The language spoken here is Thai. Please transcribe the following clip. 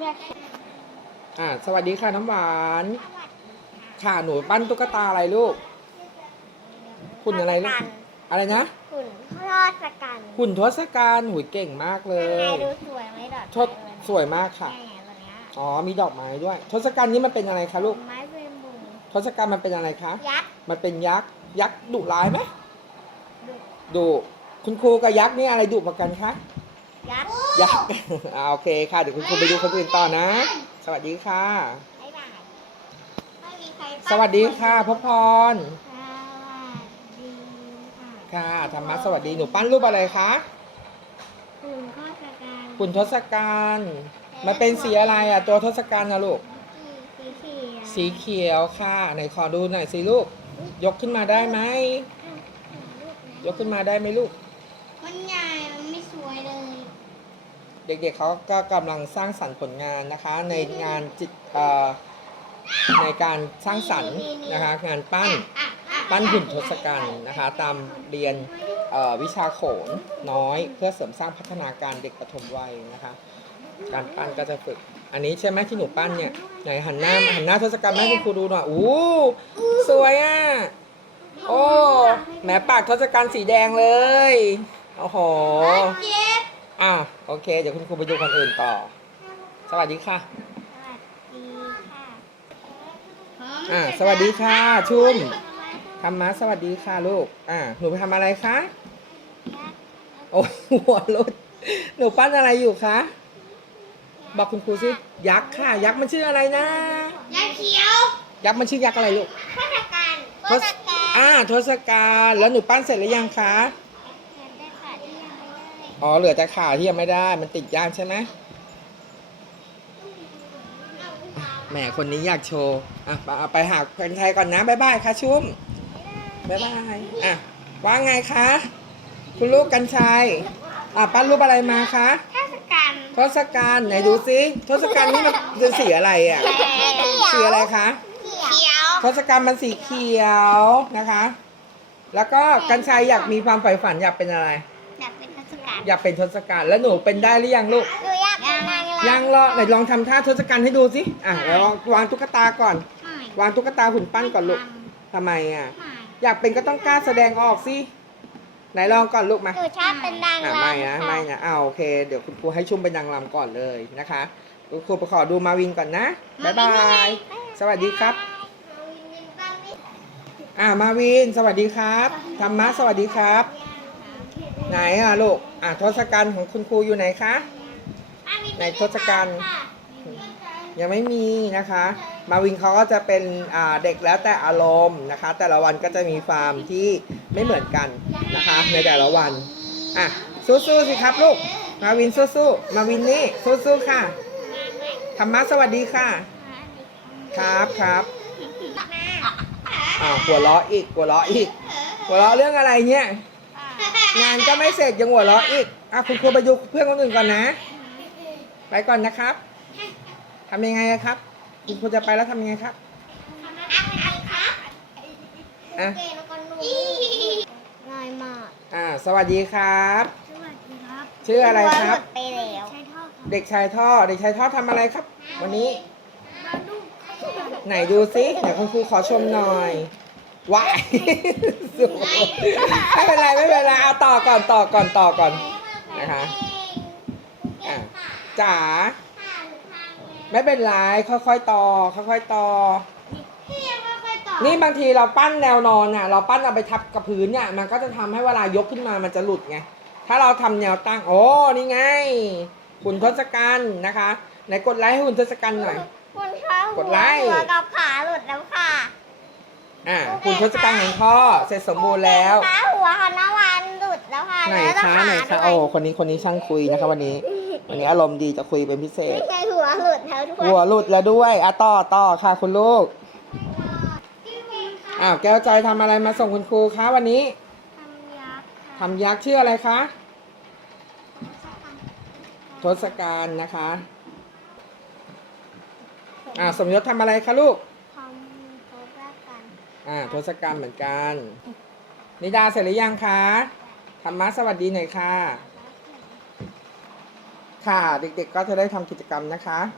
เรียกชื่ออ่า สวัสดีค่ะน้ำหวาน ค่ะหนูปั้นตุ๊กตาอะไรลูก คุณอะไรลูกกันอะไรนะ หุ่นทอดสกันหุ่นทศกัณฐ์หุยเก่งมากเลยังไงยดูสวยไหมดอกทศสวยมากค่ะแง่ตัวเนี้ยอ๋อ มีดอกไม้ด้วย ทศกัณฐ์นี่มันเป็นอะไรคะลูก ไม้เป็นบุงทศกัณฐ์มันเป็นอะไรคะ ยักษ์มันเป็นยักษ์ ยักษ์ดุร้ายไหมดุ ดุ คุณครูกับยักษ์นี่อะไรดุกว่ากันคะ ยักษ์ยักษ์อ่าโอเคค่ะ เดี๋ยวคุณครูไปดูคนอื่นต่อนะ สวัสดีค่ะ บ๊ายบายไม่มีใครสวัสดีค่ะพบพร สวัสดีค่ะค่ะธรรมะสวัสดีหนูปั้นรูปอะไรคะหุ่นทอดสกันหุ่นทศกัณฐ์มันเป็นสีอะไรอะ ตัวทศกัณฐ์นะลูก สีเขียวสีเขียวค่ะไหนขอดูหน่อยสิลูก ยกขึ้นมาได้ไหม ยกขึ้นมาได้ไหมลูก มันใหญ่มันไม่สวยเลย เด็กๆเขาก็กำลังสร้างสรรค์ผลงานนะคะ ในงานจิตในการสร้างสรรค์นะคะงานปั้นปั้นหุ่นทศกัณฐ์นะคะ ตามเรียนวิชาโขนน้อยเพื่อเสริมสร้างพัฒนาการเด็กปฐมวัยนะคะ การปั้นก็จะฝึก อันนี้ใช่ไหมที่หนูปั้นเนี่ยไหนหันหน้าหันหน้าทศกัณฐ์มาให้คุณครูดูหน่อยโอ้สวยอะโอ้แหมปากทศกัณฐ์สีแดงเลยโอ้โห อะโอเค เดี๋ยวคุณครูไปดูคนอื่นต่อ สวัสดีค่ะ อ่า สวัสดีค่ะ ชุ่มธรรมะสวัสดีค่ะลูก อ่า หนูไปทำอะไรคะ โอ้หัวรุดหนูปั้นอะไรอยู่คะ บอกคุณครูสิ ยักษ์ค่ะ ยักษ์มันชื่ออะไรนะยาเขียว ยักษ์มันชื่อยักษ์อะไรลูกทศกัณฐ์ทศอ่าทศกัณฐ์แล้วหนูปั้นเสร็จหรือยังคะ ได้ค่ะที่ยังไม่ได้ อ๋อเหลือแต่ขาที่ยังไม่ได้ มันติดย่างใช่ไหมแหมคนนี้อยากโชว์ อะไปเอาไปหาแฟนไทยก่อนนะบ๊ายบายค่ะชุ่มบ๊ายบายอะว่าไงคะ คุณลูกกัญชัยอะปั้นรูปอะไรมาคะเทศกัณฐ์ทศกัณฐ์ไหนดูสิทศกัณฐ์นี่มันเป็นสีอะไรอะสีอะไรคะเขียวทศกัณฐ์มันสีเขียวนะคะ แล้วก็กัญชัยอยากมีความใฝ่ฝันอยากเป็นอะไรอยากเป็ นเทศกัณฐ์อยากเป็นทศกัณฐ์แล้วหนูเป็นได้หรือยังลูก หนูอยากเป็นนางรำยังรอไหนลองทำท่าทศกัณฐ์ให้ดูสิ อะเดี๋ยวลองวางตุ๊กตาก่อน ไม่วางตุ๊กตาหุ่นปั้นก่อนลูกทำไมอะ ไม่อยากเป็นก็ต้องกล้าแสดงออกสิ ไหนลองก่อนลูกมา หนูชอบเป็นนางอะรำไม่นะค่ไม่นะอ้าวโอเค เดี๋ยวคุณครูให้ชุ่มเป็นนางรำก่อนเลยนะคะคุณครูไปขอดูมาวินก่อนนะ บ๊ายบาย สวัสดีครับ อ่ามาวิน สวัสดีครับธรรมะสวัสดีครับ ไหนอะลูกอะทศกัณฐ์ของคุณครูอยู่ไหนคะในทศกัณฐ์ยังไม่มีนะคะ มาวินเขาก็จะเป็นอ่าเด็กแล้วแต่อารมณ์นะคะ แต่ละวันก็จะมีฟาร์มที่ไม่เหมือนกันนะคะ ในแต่ละวันอะสู้ๆสิครับลูกมาวินสู้ๆมาวินนี่สู้ๆค่ะธรรมะสวัสดีค่ะ ครับครับอ่าหัวเราะอีกหัวเราะอีกหัวเราะเรื่องอะไรเนี่ย งานก็ไม่เสร็จยังหัวเราะอีกอะคุณครูไปดูเพื่อนคนอื่นก่อนนะ ไปก่อนนะครับทำยังไงอะครับ คุณครูจะไปแล้วทำยังไงครับอะง่ายมากอ่า สวัสดีครับ สวัสดีครับ ชื่ออะไรครับ ไปแล้วใช่ท่อเด็กชายท่อ เด็กชายท่อทำอะไรครับ วันนี้ ไหนดูซิเดี๋ยวคุณครูขอชมหน่อย ว้ายสวยไม่เป็นไรไม่เป็นไรเอาต่อก่อนต่อก่อนต่อก่อนนะคะอะจ๋าไม่เป็นไรค่อยๆต่อค่อยๆต่อนี่บางทีเราปั้นแนวนอนอะ เราปั้นเอาไปทับกับพื้นเนี่ยมันก็จะทำให้เวลายกขึ้นมามันจะหลุดไงถ้าเราทำแนวตั้งโอ้นี่ไงหุ่นทศกัณฐ์นะคะไหนกดไลค์ให้หุ่นทศกัณฐ์หน่อยคุณคะกดไลค์หัวกับขาหลุดแล้วค่ะ อ่าหุ่นทศกัณฐ์ของพ่อเสร็จสมบูรณ์แล้ว ขาหัวของนวันหลุดแล้วค่ะไหนแล้วก็คะขาไหนคะด้โอ้วยคนนี้คนนี้ช่างคุยนะคะวันนี้วันนี้อารมณ์ดีจะคุยเป็นพิเศษ นี่ไงหัวหลุดแล้วทุกคนหัวหลุดแล้วด้วยอะต่อต่อค่ะ คุณลูกอ้าวแก้วจอยทำอะไรมาส่งคุณครูคะวันนี้ทำยักษ์ค่ะทำยักษ์ชื่ออะไรคะทศกัณฐ์นะคะอ่าสมยศทำอะไรคะลูก ทำโคบรากัน อ่าทศกัณฐ์เหมือนกัน นิดาเสร็จหรือยังคะธรรมะสวัสดีหน่อยค่ะ ค่ะ เด็กๆก็จะได้ทำกิจกรรมนะคะ